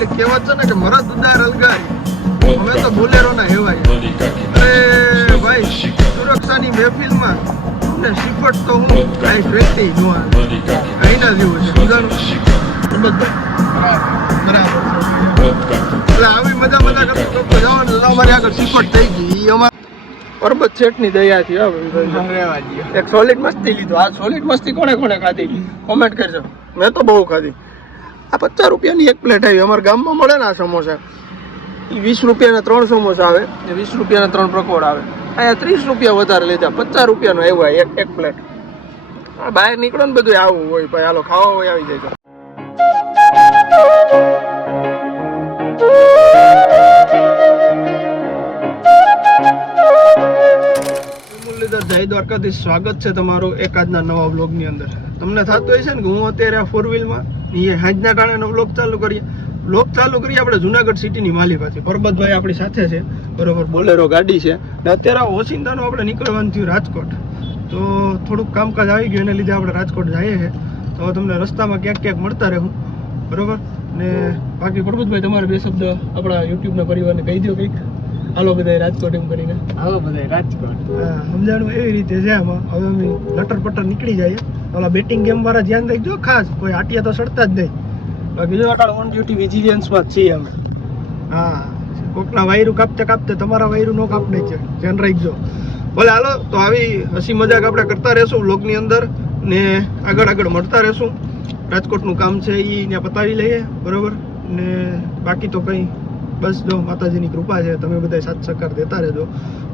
ઓલી કહેવત છે ને કે મરદ ઉદાર અલગારી અમે તો બોલેરો ના હેવાય. અરે ભાઈ સુરક્ષાની મહેફિલમાં અમને શીખવટ તો હું I-20 નો આવે અહીંના જેવું છે સમજાણું બરાબર. એટલે આવી મજા કરતો જવાનું અમારી આગળ શીખવટ થઈ ગઈ. એ અમારે પરબત શેઠની દયાથી એક સોલિડ મસ્તી લીધો. આ સોલિડ મસ્તી કોણે ખાધી કોમેન્ટ કરજો. મેં તો બહુ ખાધી. આ 50 રૂપિયાની એક પ્લેટ આવી. અમારા ગામમાં મળે ને આ સમોસા, એ 20 રૂપિયાના 3 સમોસા આવે, 20 રૂપિયાના 3 પકોડા આવે. અહીંયા 30 રૂપિયા વધારે લીધા, 50 રૂપિયાનો આવ્યો એક પ્લેટ. બહાર નીકળો ને બધું આવું હોય ભાઈ. હાલો ખાવા હોય આવી જાય. જય દ્વારકાધીશ. સ્વાગત છે તમારું એક આજના નવા વ્લોગની અંદર. તમને થતું હોય છે ને કે હું અત્યારે આ 4 વ્હીલમાં એ હાજના ટાણાનો વ્લોગ ચાલુ કરીએ આપણે જુનાગઢ સિટીની માલિપાથી. પરબતભાઈ આપણી સાથે છે બરોબર. બોલેરો ગાડી છે ને અત્યારે ઓચિંતાનું આપણે નીકળવાનું થયું રાજકોટ. તો થોડુંક કામકાજ આવી ગયું એને લીધે આપણે રાજકોટ જઈએ છીએ. તો તમને રસ્તામાં ક્યાંક મળતા રહેવું બરોબર. ને બાકી પરબતભાઈ તમારે બે શબ્દ આપણા યુટ્યુબના પરિવારને કહી દો કંઈક. હાલો બધા રાજકોટ એમ કરીને. હાલો બધા રાજકોટ. સમજાણું એવી રીતે છે આમાં. હવે અમે લટર પટર નીકળી જઈએ. ઓલા બેટિંગ ગેમ વાળા ધ્યાન રાખજો ખાસ, કોઈ આટિયા તો સડતા જ નહીં. બાકી જો આટલા ઓન ડ્યુટી વિજિલન્સમાં જ છીએ અમે. હા, કોકના વાયરું કાપતે તમારા વાયરું નો કાપ નહીં છે, ધ્યાન રાખજો. ભલે હાલો તો આવી હસી મજાક આપણે કરતા રહેશું વ્લોગની અંદર ને આગળ મળતા રહેશું. રાજકોટનું કામ છે એ ત્યાં પતાવી લઈએ બરોબર. ને બાકી તો કંઈ બસ જો માતાજીની કૃપા છે, તમે બધા સાથ સહકાર દેતા રહેજો.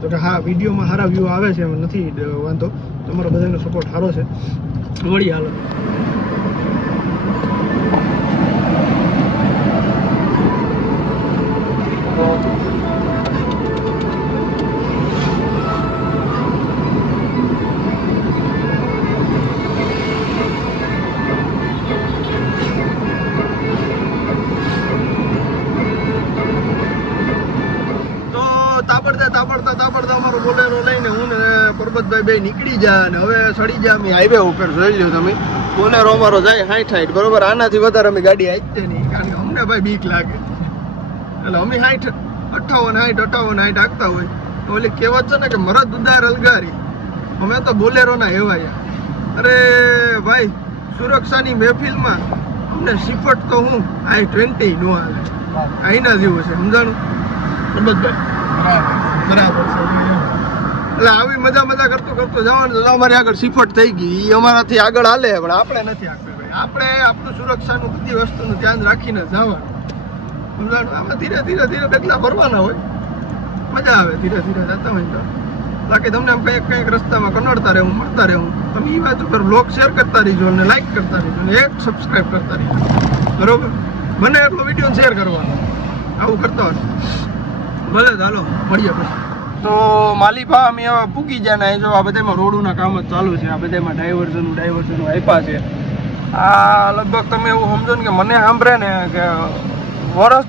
તો કે હા, વિડીયોમાં સારા વ્યૂ આવે છે, એમાં નથી વાંધો. તમારો બધાનો સપોર્ટ સારો છે. મળીએ હાલો. તાપડતા અમારો બોલેરો લઈને હું ને પરબતભાઈ બે નીકળી જા. અને હવે સડી જા અમે હાઈવે ઉપર. જોઈ લો તમે, બોલેરો અમારો જાય 60 બરોબર. આનાથી વધારે અમે ગાડી હાંકતે નહીં, કારણ કે અમને ભાઈ બીક લાગે. એટલે અમે 58 હાંકતા હોય. ઓલી કહેવત છે ને કે મરદ ઉદાર અલગારી અમે તો બોલેરો ના હેવાય. અરે ભાઈ સુરક્ષાની મહેફિલમાં અમને શીખવટ તો હું I-20 નો આવે અહીંના જેવું છે સમજાણું પરબતભાઈ બરાબર છે. એટલે આવી મજા કરતો જવાનું અમારી આગળ શીખવટ થઈ ગઈ. એ અમારાથી આગળ હાલે પણ આપણે નથી આગળ ભાઈ. આપણે આપણું સુરક્ષાનું બધી વસ્તુનું ધ્યાન રાખીને જવાનું સમજાણું. આમાં ધીરે ડગલા ભરવાના હોય, મજા આવે ધીરે જતા હોય તો. બાકી તમને આમ કંઈક રસ્તામાં કનડતા રહેવું, મળતા રહેવું. તમે એ વાત ઉપર બ્લોગ શેર કરતા રહીજો અને લાઈક કરતા રહીજો અને એક સબસ્ક્રાઈબ કરતા રહીજો બરોબર. બને એટલો વિડીયો શેર કરવાનો. આવું કરતા હોય ભલે. ચાલો મળીએ પછી. તો માલિપા અમે હવે પૂગી જાય ને. જો આ બધામાં રોડના કામ જ ચાલુ છે. આ બધામાં ડાયવર્ઝન આપ્યા છે. આ લગભગ તમે એવું સમજો ને કે મને સાંભળે ને કે વર્ષ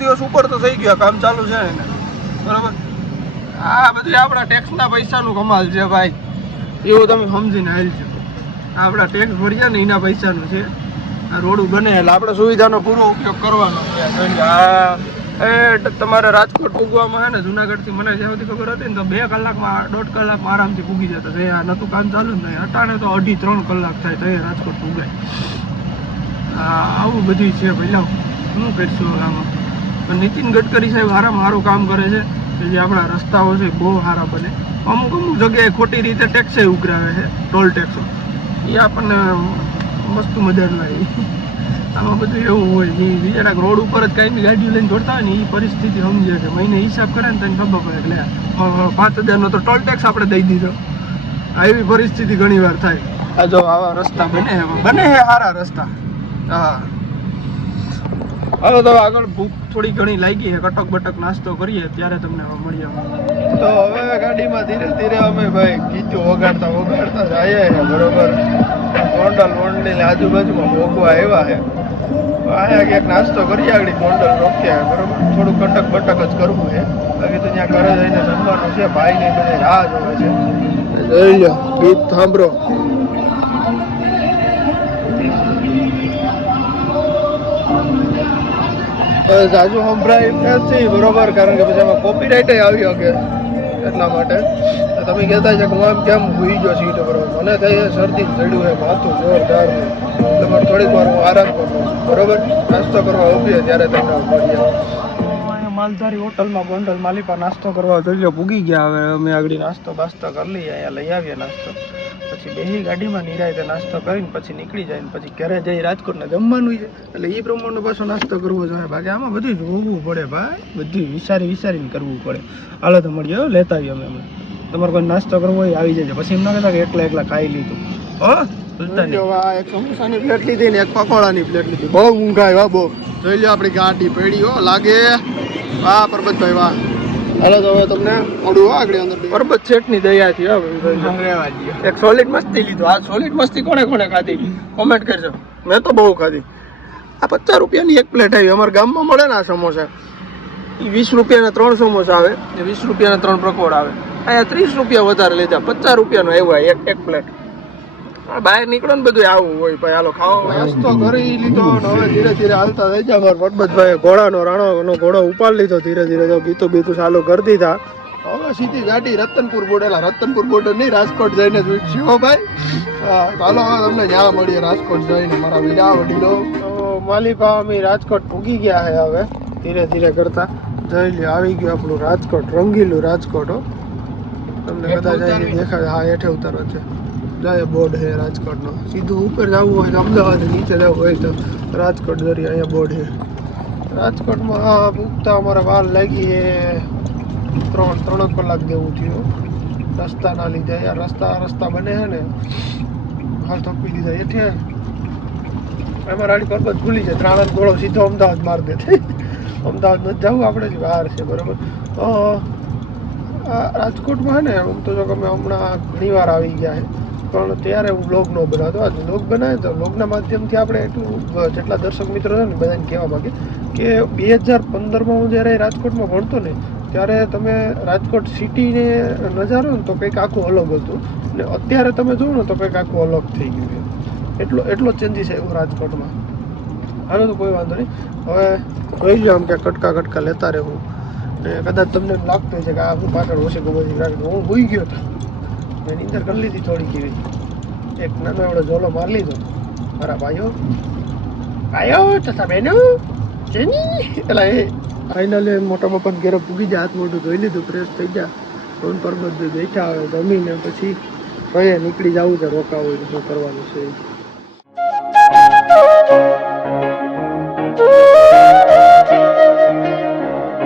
દિવસ ઉપર તો થઈ ગયો કામ ચાલુ છે ને બરાબર. આ બધું આપણા ટેક્સના પૈસાનું કમાલ છે ભાઈ, એવું તમે સમજીને હાલજો. આપણા ટેક્સ ભર્યા ને એના પૈસાનું છે આ રોડ બને. એટલે આપણે સુવિધાનો પૂરો ઉપયોગ કરવાનો છે. તમારે રાજકોટ પૂગવામાં છે ને જુનાગઢથી મને જ્યાં સુધી ખબર હતી ને તો 2 કલાકમાં 1.5 કલાકમાં આરામથી પૂગી જતા. છે આ નહોતું કામ ચાલુ જ નહીં. અટાણે તો 2.5-3 કલાક થાય તો એ રાજકોટ પૂગાય. આવું બધું છે પહેલાં શું કરીશું આમાં. પણ નીતિન ગડકરી સાહેબ સારું કામ કરે છે કે જે આપણા રસ્તાઓ છે બહુ સારા બને. અમુક જગ્યાએ ખોટી રીતે ટેક્સ ઉઘરાવે છે, ટોલ ટેક્સો. એ આપણને મસ્ત મજાનું આવી. આમાં બધું એવું હોય કે બીજા રોડ ઉપર જ કાંઈ ગાડીઓ લઈને દોડતા હોય ને એ પરિસ્થિતિ સમજે કે મહિને હિસાબ કરે ને તને ખબર પડે એટલે 5,000નો તો ટોલ ટેક્સ આપણે દઈ દીધો. આવી પરિસ્થિતિ ઘણી વાર થાય. આ જો આવા રસ્તા બને છે સારા રસ્તા. હા હાલો તો આગળ ભૂખ થોડી ઘણી લાગી છે. કટક બટક નાસ્તો કરીએ ત્યારે તમને મળીએ. તો હવે ગાડીમાં ધીરે અમે ભાઈ ગીતો વગાડતા જઈએ છે બરોબર. ગોંડલ વોંડની આજુબાજુમાં ભોગવા આવ્યા છે. અહીંયા ક્યાંક નાસ્તો કરી આગળ ગોંડલ રોક્યા બરોબર. થોડું કટક બટક જ કરવું છે. બાકી તો ત્યાં ઘરે જઈને જમવાનું છે. ભાઈને બધે રાહ જોવે છે. જોઈ લો ગીત સાંભળો. જાજુ સંભળાય એમ નથી બરોબર, કારણ કે પછી એમાં કોપીરાઇટ આવી શકે એટલા માટે. તમે કહેતા છે કે હું આમ કેમ ભૂઈ ગયો સીટ બરોબર, મને થાય શરદી ચડ્યું હોય માથું જોરદાર, એટલે મારે થોડીક વાર હું આરામ કરું બરોબર, નાસ્તો કરવા ઉભીએ ત્યારે તમને મળીએ. માલધારી હોટલમાં ગોંડલ માલિપા નાસ્તો કરવા જોઈ લો પૂગી ગયા. હવે અમે આગળ નાસ્તો બાસ્તો કરી લઈએ, અહીંયા લઈ આવીએ નાસ્તો, પછી બેસી ગાડીમાં નિરાયતે નાસ્તો કરીને પછી નીકળી જાય, પછી ઘરે જઈ રાજકોટને જમવાનું છે, એટલે એ પ્રમાણે પાછો નાસ્તો કરવો જોઈએ. બાકી આમાં બધું જોવું પડે ભાઈ, બધું વિચારીને કરવું પડે. હાલો તો મળીએ, લેતા આવીએ અમે. તમારે કોઈ નાસ્તો કરવો હોય આવી જાય, પછી એમ ના કહેતા કે એકલા ખાઈ લીધું. એક સમોસાની પ્લેટ લીધી ને એક પકોડાની પ્લેટ લીધી. બહુ ઊંઘાય વાહ, બહુ. જોઈ લો આપણી ગાડી પડી હો લાગે. વાહ પરબતભાઈ વાહ. હાલો તો હવે તમને મોડું આગળ અંદર પરબત શેઠની દયાથી એક સોલિડ મસ્તી લીધું. આ સોલિડ મસ્તી કોણે ખાધી કોમેન્ટ કરજો. મેં તો બહુ ખાધી. આ 50 રૂપિયાની એક પ્લેટ આવી. અમારા ગામમાં મળે ને આ સમોસા, એ 20 રૂપિયાના 3 સમોસા આવે, 20 રૂપિયાના 3 પકોડા આવે. અહીંયા 30 રૂપિયા વધારે લીધા, 50 રૂપિયાનો આવ્યો એક પ્લેટ. બહાર નીકળો ને બધું આવું હોય ભાઈ. હાલો ખાવા નાસ્તો કરી લીધો ને હવે ધીરે ધીરે હાલતા થઈ જાય. મારા પરબતભાઈ ઘોડાનો રાણોનો ઘોડો ઉપાડી લીધો ધીરે ધીરે, તો ગીતું ચાલુ કરી દીધા. હવે સીધી ગાડી રતનપુર બોર્ડર નહીં, રાજકોટ જઈને જ ઉઠશું હો ભાઈ. ચાલો હવે તમને જ્યાં મળીએ રાજકોટ જઈને મારા વિડા વડીલો. માલિપા અમે રાજકોટ પૂગી ગયા છે. હવે ધીરે ધીરે કરતા જઈ લે આવી ગયું આપણું રાજકોટ, રંગીલું રાજકોટ હો. તમને કદાચ દેખાય. હા હેઠે ઉતારો છે, જાય બોર્ડ છે રાજકોટનો. સીધું ઉપર જવું હોય તો અમદાવાદ, નીચે જવું હોય તો રાજકોટ જરી અહીંયા બોર્ડ છે. રાજકોટમાં પૂગતા અમારા વાર લાગી એ 3 કલાક જેવું થયું રસ્તાના લીધે. યાર રસ્તા બને છે ને હાલ થપી દીધા એઠે. એમાં રાડી પરબત ભૂલી જાય, ત્રાણન ગોળો સીધો અમદાવાદ મારી દે. અમદાવાદ નથી જવું આપણે, જ બહાર છે બરાબર. રાજકોટમાં છે ને આમ તો જો કે અમે હમણાં ઘણી વાર આવી ગયા છે, પણ ત્યારે હું બ્લોગ ન બનાવતો. આજ બ્લોગ બનાવે તો બ્લોગના માધ્યમથી આપણે એટલું જેટલા દર્શક મિત્રો છે ને બધાને કહેવા માંગે કે 2015માં હું જ્યારે રાજકોટમાં ભણતો ને ત્યારે તમે રાજકોટ સિટીને નજારો ને તો કંઈક આખું અલગ હતું, ને અત્યારે તમે જુઓ ને તો કંઈક આખું અલગ થઈ ગયું. એટલો ચેન્જીસ આવ્યો રાજકોટમાં. હાલો તો કોઈ વાંધો નહીં, હવે જોઈ લો આમ કે કટકા લેતા રહેવું. ને કદાચ તમને લાગતું હોય છે કે આ હું પાછળ ઓછી ગોબરથી રાખી, હું ભૂઈ ગયો હતો, મેં નીંદર કરી લીધી થોડીક એવી. એક નાનો એવડો ઝોલો મારી લીધો. મારા ભાઈઓ તથા બહેનો એટલે એ ફાઇનલી મોટા બાપાને ઘેરે પૂગી જાય, હાથ મોઢું ધોઈ લીધું, ફ્રેશ થઈ ગયા. પરબતભાઈ બેઠા આવે જમીને પછી હવે નીકળી જવું છે, રોકાવું હોય શું કરવાનું છે.